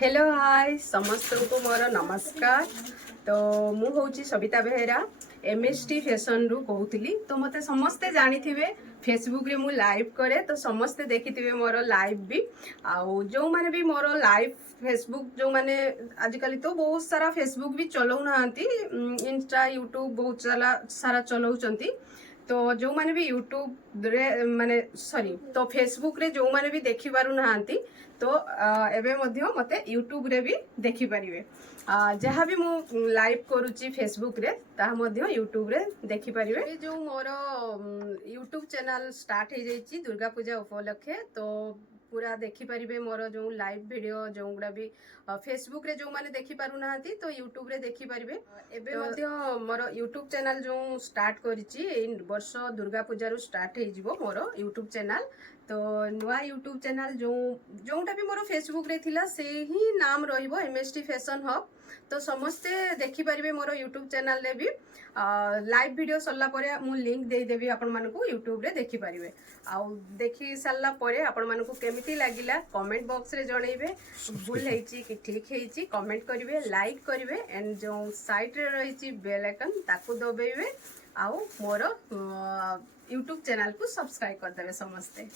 Hello hi समस्त को मोर नमस्कार। तो मु हूँ सविता बेहेरा एमएसटी फैशन रु कहूली। तो मते समस्ते जानी थे फेसबुक रे मु लाइव करे तो समस्ते देखी थे मोर लाइव भी आउ जो माने भी मोर लाइव फेसबुक जो माने आजिकल तो बहुत सारा फेसबुक भी चलाऊ ना इंस्टा यूट्यूब बहुत सारा चलाउचंती। तो जो माने भी यूट्यूब रे माने सॉरी तो फेसबुक रे जो माने भी देखि पारु नाहांती तो एबे मध्य मते यूट्यूब रे भी देखि परिवे। जहाँ भी मु लाइव करूची फेसबुक रे ताहा मध्य यूट्यूब रे देखि परिवे। ए जो मोर यूट्यूब चैनल स्टार्ट हो जाइची दुर्गा पूजा उपलक्षे तो पूरा देखि परिवे मोर जो लाइव वीडियो जो गुड़ा भी फेसबुक रे जो माने देखि पारु नाहांती तो यूट्यूब रे देखि परिवे। एबे मध्य मोर यूट्यूब चैनल जो स्टार्ट करिची ए वर्ष दुर्गा पूजा रु स्टार्ट हे जिवो मोर यूट्यूब चैनल। तो नुआ यूट्यूब चैनल जोटा भी मोर फेसबुक रे थिला से ही नाम रहिबो एमएसटी फैशन हब। तो समस्ते देखि परिवे मोर यूट्यूब चैनल रे भी लाइव वीडियो सरला परे मु लिंक दे देबी आपण मानकू यूट्यूब रे देखि परिवे। आउ देखि सारला परे आपण मानकू केमिति लागिला कमेंट बॉक्स रे जणैबे। भूल हेची कि ठीक हेची कमेंट करिवे लाइक करिवे एंड जो साइड रे रहिची बेल आइकन ताकू दबेइबे आउ मोर यूट्यूब चैनल को सब्सक्राइब कर देबे समस्ते।